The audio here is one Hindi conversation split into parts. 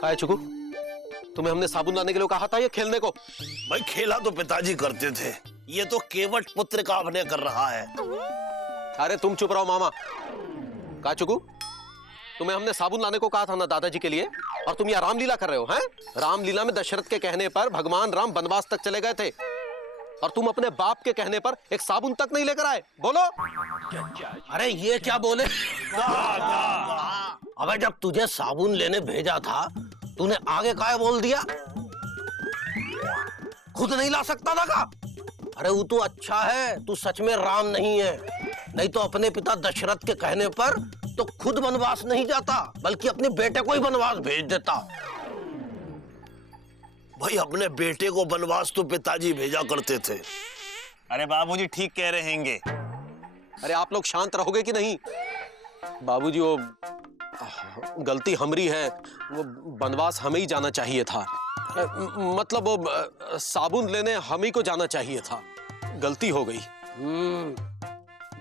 काय चुकू, तुम्हें हमने साबुन लाने के लिए कहा था या खेलने को? भाई खेला तो पिताजी करते थे, ये तो केवट पुत्र का अभिनय कर रहा है। अरे तुम चुप रहो मामा। काय चुकू, तुम्हें हमने साबुन लाने को कहा था ना दादाजी के लिए, और तुम यहाँ रामलीला कर रहे हो हैं? रामलीला में दशरथ के कहने पर भगवान राम वनवास तक चले गए थे, और तुम अपने बाप के कहने पर एक साबुन तक नहीं लेकर आए। बोलो। अरे ये क्या बोले? अबे जब तुझे साबुन लेने भेजा था, तूने आगे काय बोल दिया? खुद नहीं ला सकता था का? अरे वो तो अच्छा है तू सच में राम नहीं है, नहीं तो अपने पिता दशरथ के कहने पर तो खुद वनवास नहीं जाता, बल्कि अपने बेटे को ही वनवास भेज देता। भाई अपने बेटे को वनवास तो पिताजी भेजा करते थे। अरे बाबूजी ठीक कह रहे हैंगे। अरे आप लोग शांत रहोगे कि नहीं? बाबूजी वो गलती हमारी है, वो वनवास हमें ही जाना चाहिए था। मतलब वो साबुन लेने हम ही को जाना चाहिए था, गलती हो गई।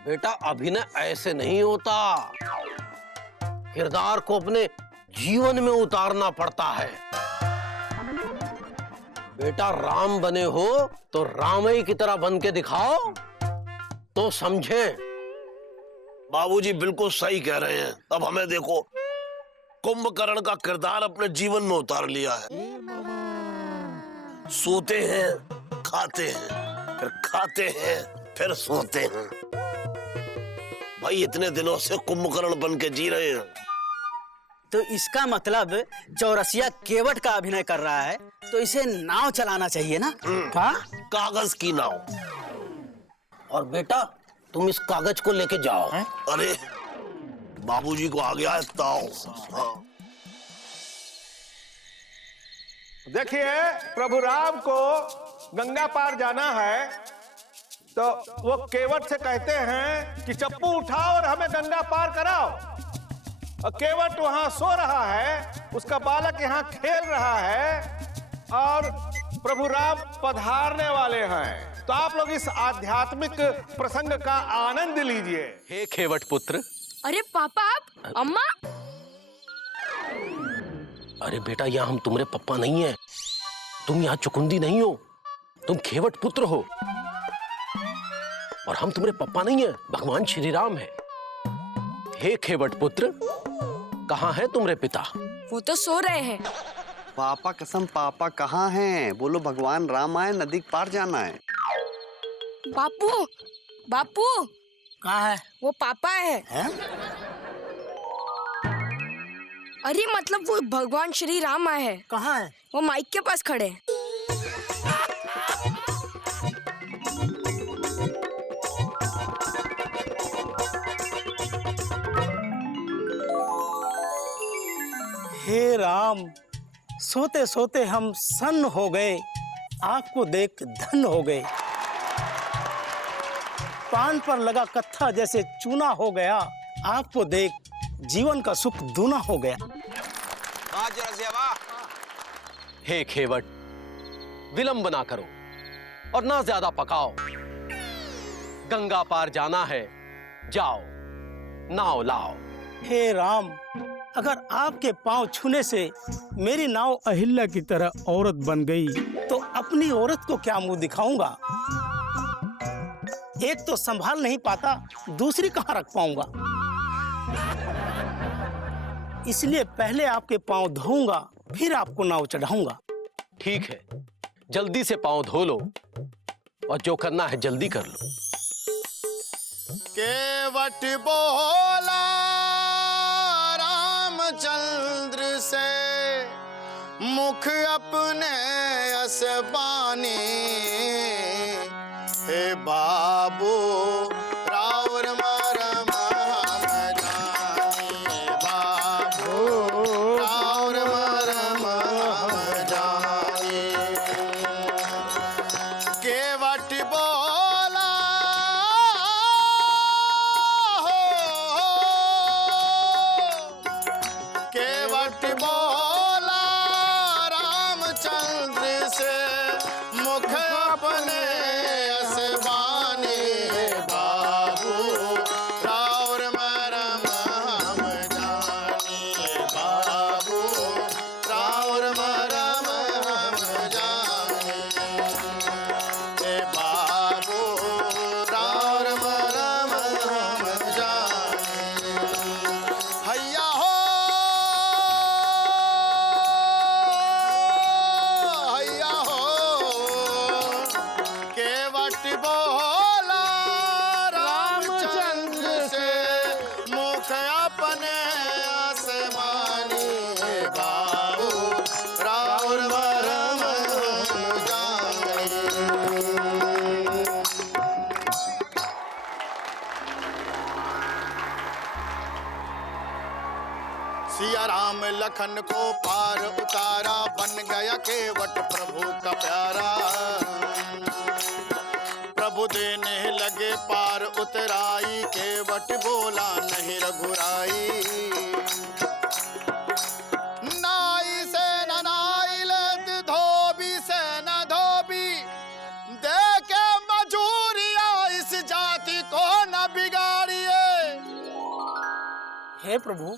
बेटा अभिनय ऐसे नहीं होता, किरदार को अपने जीवन में उतारना पड़ता है। बेटा राम बने हो तो राम ही की तरह बन के दिखाओ तो समझे। बाबूजी बिल्कुल सही कह रहे हैं। अब हमें देखो, कुंभकर्ण का किरदार अपने जीवन में उतार लिया है। सोते हैं, खाते हैं, फिर खाते हैं, फिर सोते हैं। भाई इतने दिनों से कुंभकर्ण बन के जी रहे हैं। तो इसका मतलब चौरसिया केवट का अभिनय कर रहा है, तो इसे नाव चलाना चाहिए ना? हाँ, कागज की नाव। और बेटा तुम इस कागज को लेके जाओ। अरे बाबूजी को आ गया है ताव। हाँ। देखिए, प्रभु राम को गंगा पार जाना है, तो वो केवट से कहते हैं कि चप्पू उठाओ और हमें गंगा पार कराओ। और केवट वहां सो रहा है, उसका बालक यहाँ खेल रहा है, और प्रभु राम पधारने वाले हैं। तो आप लोग इस आध्यात्मिक प्रसंग का आनंद लीजिए। हे केवट पुत्र। अरे पापा आप, अम्मा। अरे बेटा यहाँ हम तुम्हारे पप्पा नहीं है, तुम यहाँ चुकुंदी नहीं हो, तुम केवट पुत्र हो, और हम तुम्हारे पप्पा नहीं है, भगवान श्री राम है। हे केवट पुत्र, कहाँ है तुम्हारे पिता? वो तो सो रहे हैं। पापा कसम, पापा कहाँ हैं? बोलो भगवान राम आए, नदी पार जाना है। बापू, बापू कहाँ है? वो पापा है। अरे मतलब वो भगवान श्री राम आए हैं। कहाँ है? वो माइक के पास खड़े हैं। हे राम, सोते सोते हम सन्न हो गए, आपको देख धन हो गए। पान पर लगा कत्था जैसे चूना हो गया, आपको देख जीवन का सुख दूना हो गया। हे केवट, विलंब ना करो और ना ज्यादा पकाओ। गंगा पार जाना है, जाओ नाव लाओ। हे राम, अगर आपके पांव छूने से मेरी नाव अहिल्या की तरह औरत बन गई, तो अपनी औरत को क्या मुंह दिखाऊंगा? एक तो संभाल नहीं पाता, दूसरी कहाँ रख पाऊंगा? इसलिए पहले आपके पांव धोऊंगा, फिर आपको नाव चढ़ाऊंगा। ठीक है, जल्दी से पांव धो लो, और जो करना है जल्दी कर लो। केवट बोला रामचंद्र से, मुख अपने असबानी। हे बाबू राउर मरम हम जानी, बाबू राउर मरम हम जानी। केवट बोला केवट बोला रामचंद्र से, मुख अपने असबानी। बाबू राउर मरम हम जानी, बाबू राउर राम लखन को पार उतारा, बन गया केवट प्रभु का प्यारा। प्रभु देने लगे पार उतराई, केवट बोला नहीं रघुराई। नाई से न नाई लेत, धोबी से न धोबी, देके मजूरिया इस जाति को न बिगाड़िए। हे प्रभु,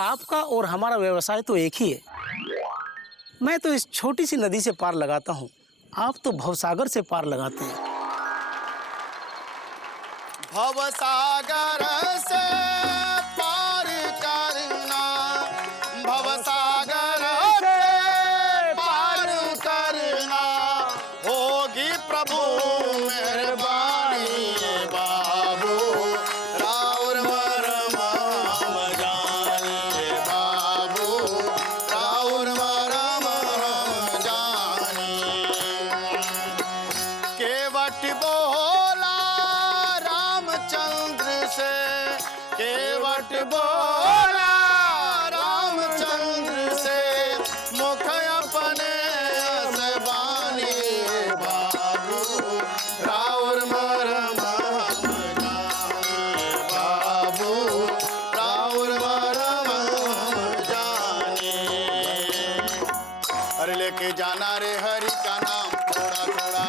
आपका और हमारा व्यवसाय तो एक ही है। मैं तो इस छोटी सी नदी से पार लगाता हूँ, आप तो भवसागर से पार लगाते हैं। भवसागर से पार करना, भवसागर से पार करना, होगी प्रभु मेहरबानी। बाबू राउर मरम हम जाने, बाबू राउर मरम हम जाने। केवट बोला रामचंद्र से, केवट बोला रामचंद्र से, मुख अपने असबानी। बाबू राउर मरम हम जाने, बाबू राउर मरम हम जाने। अरे लेके जाना रे हरि का नाम थोड़ा थोड़ा,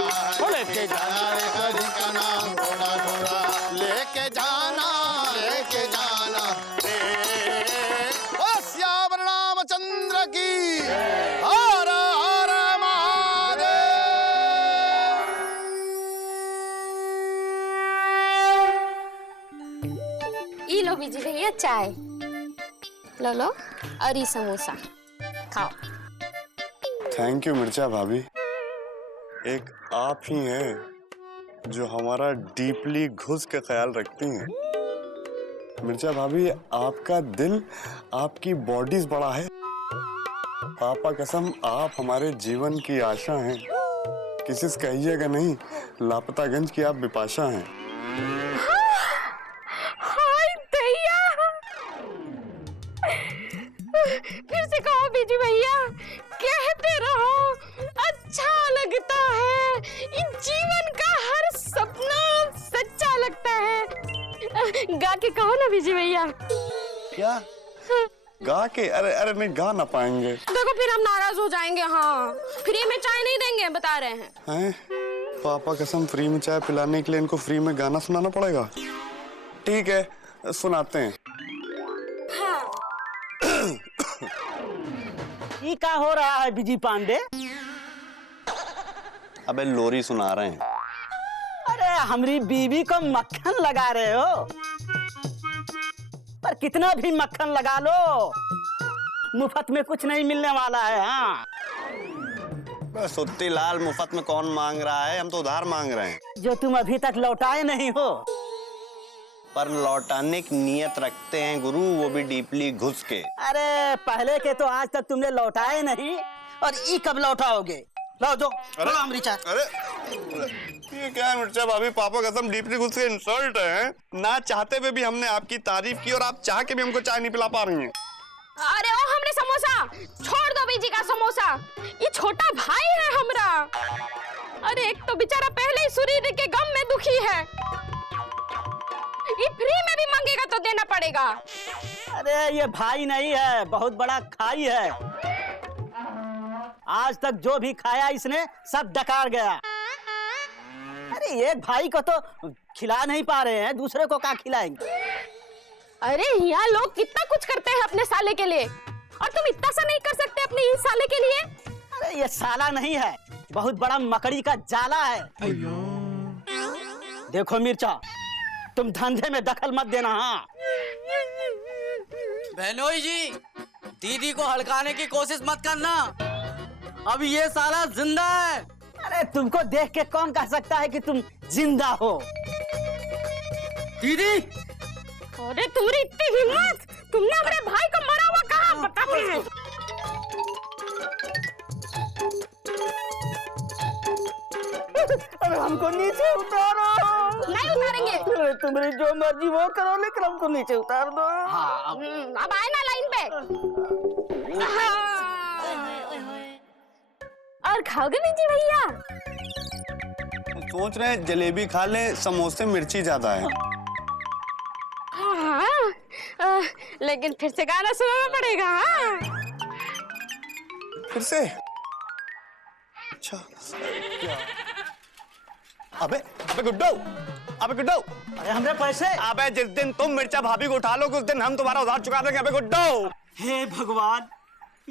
लेके जाना रे हरि का नाम थोड़ा थोड़ा, लेके जाना रे। ओ श्याम रामचंद्र की हर हर महादेव। ई लो बीजी भैया चाय, लो और ये समोसा खाओ। थैंक यू मिर्चा भाभी। एक आप ही हैं जो हमारा डीपली घुस के ख्याल रखती हैं। मिर्चा भाभी, आपका दिल, आपकी बॉडीज बड़ा है। पापा कसम, आप हमारे जीवन की आशा हैं। किसी से कहिएगा नहीं, लापतागंज की आप बिपाशा हैं। हाय दैया, फिर से कहो बीजी भैया, कहते रहो, अच्छा लगता है। इस जीवन का हर सपना सच्चा लगता है। गा के कहो ना बीजी भैया। क्या गा के? अरे अरे नहीं, गा ना पाएंगे। देखो फिर हम नाराज हो जाएंगे। हाँ, फ्री में चाय नहीं देंगे, बता रहे हैं। हैं? पापा कसम, फ्री में चाय पिलाने के लिए इनको फ्री में गाना सुनाना पड़ेगा। ठीक है, सुनाते हैं। ये क्या हो रहा है विजय पांडे? अबे लोरी सुना रहे हैं। अरे हमारी बीवी को मक्खन लगा रहे हो, पर कितना भी मक्खन लगा लो, मुफ्त में कुछ नहीं मिलने वाला है। हाँ, सुत्ती लाल, मुफ्त में कौन मांग रहा है? हम तो उधार मांग रहे हैं। जो तुम अभी तक लौटाए नहीं हो। पर लौटाने की नीयत रखते हैं गुरु, वो भी डीपली घुस के। अरे पहले के तो आज तक तुमने लौटाए नहीं, और ये कब लौटाओगे? लो दो, अमृता। अरे ये क्या है मिर्चा भाभी? पापा कसम, डीपली घुस के इंसल्ट है। ना चाहते हुए भी हमने आपकी तारीफ की, और आप चाह के भी हमको चाय नहीं पिला पा रही हैं। अरे ओ हमने समोसा छोड़ दो बीजी का समोसा, ये छोटा भाई है हमरा। अरे एक तो बेचारा पहले ही शरीर के गम में दुखी है, ये फ्री में भी मांगेगा तो देना पड़ेगा। अरे ये भाई नहीं है, बहुत बड़ा खाई है। आज तक जो भी खाया इसने सब डकार गया। अरे एक भाई को तो खिला नहीं पा रहे हैं, दूसरे को क्या खिलाएंगे? अरे यहाँ लोग कितना कुछ करते हैं अपने साले के लिए, और तुम इतना सा नहीं कर सकते अपने इस साले के लिए? अरे ये साला नहीं है, बहुत बड़ा मकड़ी का जाला है। देखो मिर्चा, तुम धंधे में दखल मत देना। हाँ बहनोई जी, दीदी को हड़काने की कोशिश मत करना, अब ये साला जिंदा है। अरे तुमको देख के कौन कह सकता है कि तुम जिंदा हो? दीदी, अरे तुम्हारी इतनी हिम्मत, तुमने हमारे भाई को मरा हुआ कहा बता मुझे। अरे हमको नीचे उतारो। नहीं उतारेंगे। अरे तुम्हारी जो मर्जी वो करो, लेकिन हमको नीचे उतार दो। हाँ अब आए ना लाइन पे। और खाओगे नहीं जी भैया? सोच रहे हैं जलेबी खा लें, समोसे मिर्ची ज्यादा है। हाँ, लेकिन फिर से गाना सुनाना पड़ेगा। हाँ फिर से? अच्छा क्या? अबे अबे गुड्डू, अबे गुड्डू, अरे हमरे पैसे। अबे जिस दिन तुम मिर्चा भाभी को उठा लोगे उस दिन हम तुम्हारा उधार चुका देंगे। अबे गुड्डू, हे भगवान,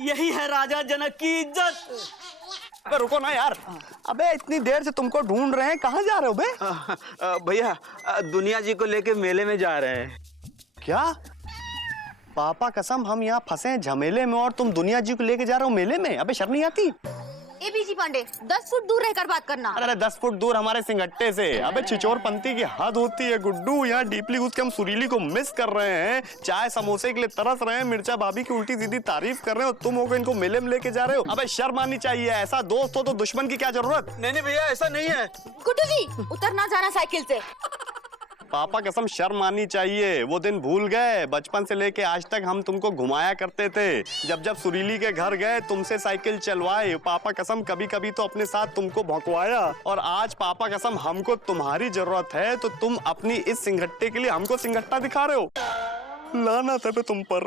यही है राजा जनक की इज्जत। अबे रुको ना यार। अबे इतनी देर से तुमको ढूंढ रहे हैं, कहाँ जा रहे हो बे? भैया दुनिया जी को लेके मेले में जा रहे हैं। क्या? पापा कसम हम यहाँ फंसे हैं झमेले में और तुम दुनिया जी को लेके जा रहे हो मेले में? अबे शर्म नहीं आती? ए बीजी पांडे, 10 फुट दूर रहकर बात करना। अरे 10 फुट दूर हमारे सिंगट्टे से। अबे छिचोरपंती की हद होती है गुड्डू। यहाँ डीपली घुस के हम सुरीली को मिस कर रहे हैं, चाय समोसे के लिए तरस रहे हैं, मिर्चा भाभी की उल्टी सीधी तारीफ कर रहे हो, तुम होकर इनको मेले में लेके जा रहे हो। अबे शर्म आनी चाहिए। ऐसा दोस्त हो तो दुश्मन की क्या जरूरत? नहीं भैया ऐसा नहीं है। गुड्डू जी, उतरना जाना साइकिल से। पापा कसम शर्म आनी चाहिए। वो दिन भूल गए? बचपन से लेके आज तक हम तुमको घुमाया करते थे। जब जब सुरीली के घर गए तुमसे साइकिल चलवाए। पापा कसम कभी कभी तो अपने साथ तुमको भौंकवाया। और आज पापा कसम हमको तुम्हारी जरूरत है तो तुम अपनी इस सिंगट्टे के लिए हमको सिंगट्टा दिखा रहे हो। लानत है तुम पर।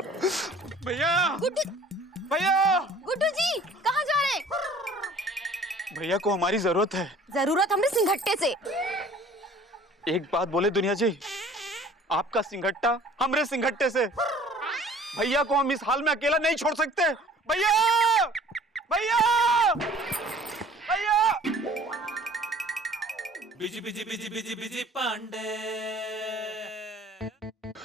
भैया भैया, गुड्डू जी कहाँ जा रहे हैं? भैया को हमारी जरूरत है। जरूरत हमने सिंघट्टे से। एक बात बोले दुनिया जी, आपका सिंघट्टा हमरे सिंघट्टे से। भैया को हम इस हाल में अकेला नहीं छोड़ सकते। भैया भैया भैया। Busy busy busy busy busy Pandey.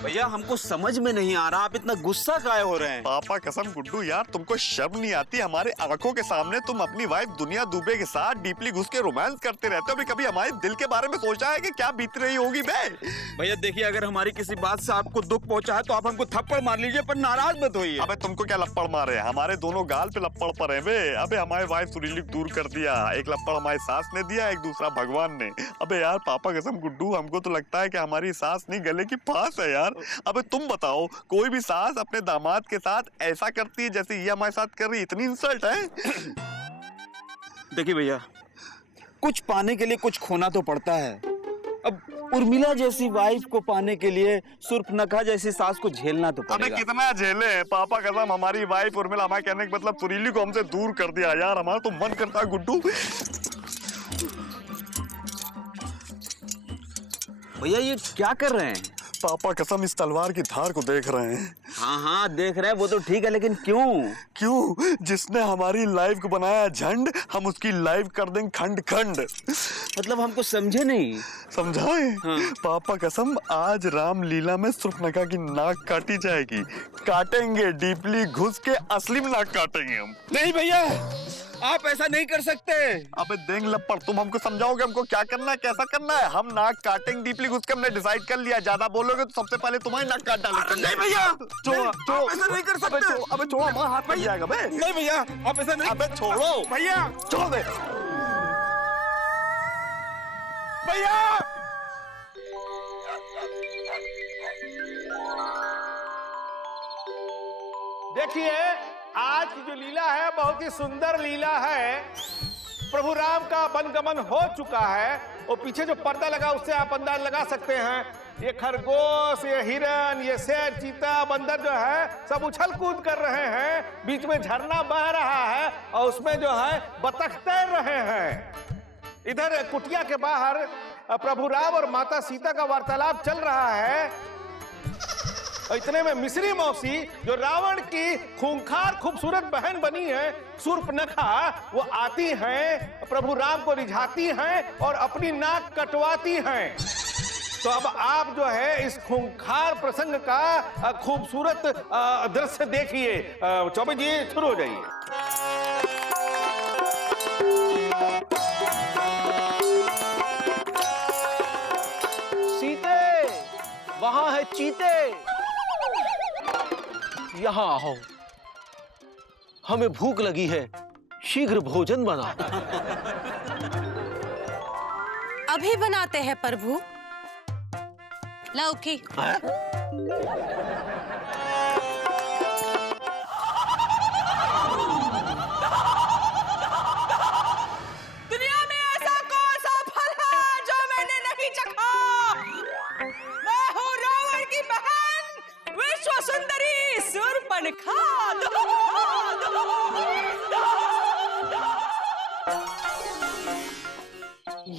भैया हमको समझ में नहीं आ रहा आप इतना गुस्सा काहे हो रहे हैं? पापा कसम गुड्डू यार तुमको शर्म नहीं आती? हमारे आंखों के सामने तुम अपनी वाइफ दुनिया दुबे के साथ डीपली घुस के रोमांस करते रहते हो। अभी कभी हमारे दिल के बारे में सोचा है कि क्या बीत रही होगी बे? भैया देखिए, अगर हमारी किसी बात से आपको दुख पहुंचा है तो आप हमको थप्पड़ मार लीजिए, पर नाराज मत होइए। अबे तुमको क्या लप्पड़ मारे? हमारे दोनों गाल पे लप्पड़ पड़े बे। अबे हमारे वाइफ सुरीली को दूर कर दिया। एक लप्पड़ हमारी सास ने दिया, एक दूसरा भगवान ने। अबे यार पापा कसम गुड्डू हमको तो लगता है कि हमारी सास नहीं गले की फांस है यार। अबे तुम बताओ, कोई भी सास अपने दामाद के साथ ऐसा करती है जैसे ये हमारे साथ कर रही? इतनी इंसल्ट है? देखिए भैया, कुछ पाने के लिए कुछ खोना तो पड़ता है। अब उर्मिला जैसी वाइफ को पाने के लिए सुर्पनखा जैसी सास को झेलना तो पड़ेगा। अबे कितना झेले? पापा कसम हमारी वाइफ उर्मिला, हमारे कहने का मतलब सुरीली को हमसे दूर कर दिया यार। हमारा तो मन करता है गुड्डू। भैया ये क्या कर रहे हैं? पापा कसम इस तलवार की धार को देख रहे हैं। हाँ हाँ देख रहे हैं, वो तो ठीक है, लेकिन क्यों? क्यों? जिसने हमारी लाइफ को बनाया झंड, हम उसकी लाइफ कर देंगे खंड खंड। मतलब हमको समझे नहीं। समझाए? हाँ। पापा कसम आज रामलीला में सुर्पनखा की नाक काटी जाएगी। काटेंगे, डीपली घुस के असली में नाक काटेंगे हम। नहीं भैया, आप ऐसा नहीं कर सकते। अबे देंग लपड़, तुम हमको समझाओगे हमको क्या करना है, कैसा करना है? हम नाक काटेंगे डीपली घुस के, हमने डिसाइड कर लिया। ज्यादा बोलोगे तो सबसे पहले तुम्हारी नाक काट डालेंगे। नहीं भैया, छोड़ो, ऐसा नहीं कर सकते। अबे छोड़ो, हमारा हाथ में जाएगा बे। नहीं भैया, आप ऐसा नहीं। अबे छोड़ो भैया, छोड़ दे भैया। देखिए आज की जो लीला है बहुत ही सुंदर लीला है। प्रभु राम का वनगमन हो चुका है। वो पीछे जो पर्दा लगा उससे आप अंदाज लगा सकते हैं। ये खरगोश, ये हिरन, ये शेर, चीता, बंदर जो है सब उछल कूद कर रहे हैं। बीच में झरना बह रहा है और उसमें जो है बतख तैर रहे हैं। इधर कुटिया के बाहर प्रभु राम और माता सीता का वार्तालाप चल रहा है। इतने में मिस्री मौसी जो रावण की खूंखार खूबसूरत बहन बनी है शूर्पनखा, वो आती हैं, प्रभु राम को रिझाती हैं और अपनी नाक कटवाती हैं। तो अब आप जो है इस खूंखार प्रसंग का खूबसूरत दृश्य देखिए। चौबे जी शुरू हो जाइए। सीते, वहां है चीते, यहाँ आओ, हमें भूख लगी है, शीघ्र भोजन बना। अभी बनाते हैं प्रभु। लौकी।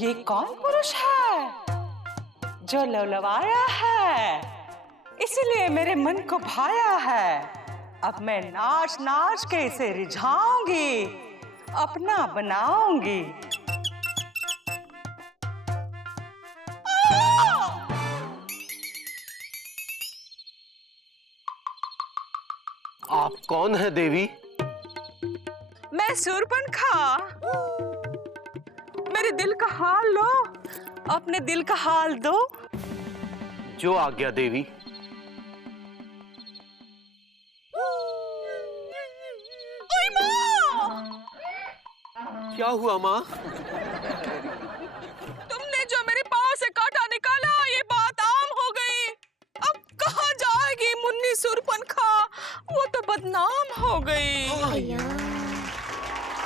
ये कौन पुरुष है जो लवलवाया है, इसलिए मेरे मन को भाया है। अब मैं नाच नाच के इसे रिझाऊंगी, अपना बनाऊंगी। आप कौन है देवी? मैं शूर्पणखा। मेरे दिल का हाल लो, अपने दिल का हाल दो। जो आज्ञा देवी। ओए माँ! क्या हुआ माँ? तुमने जो मेरे पाँव से कांटा निकाला, ये बात आम हो गई। अब कहाँ जाएगी मुन्नी शूर्पणखा? वो तो बदनाम हो गई।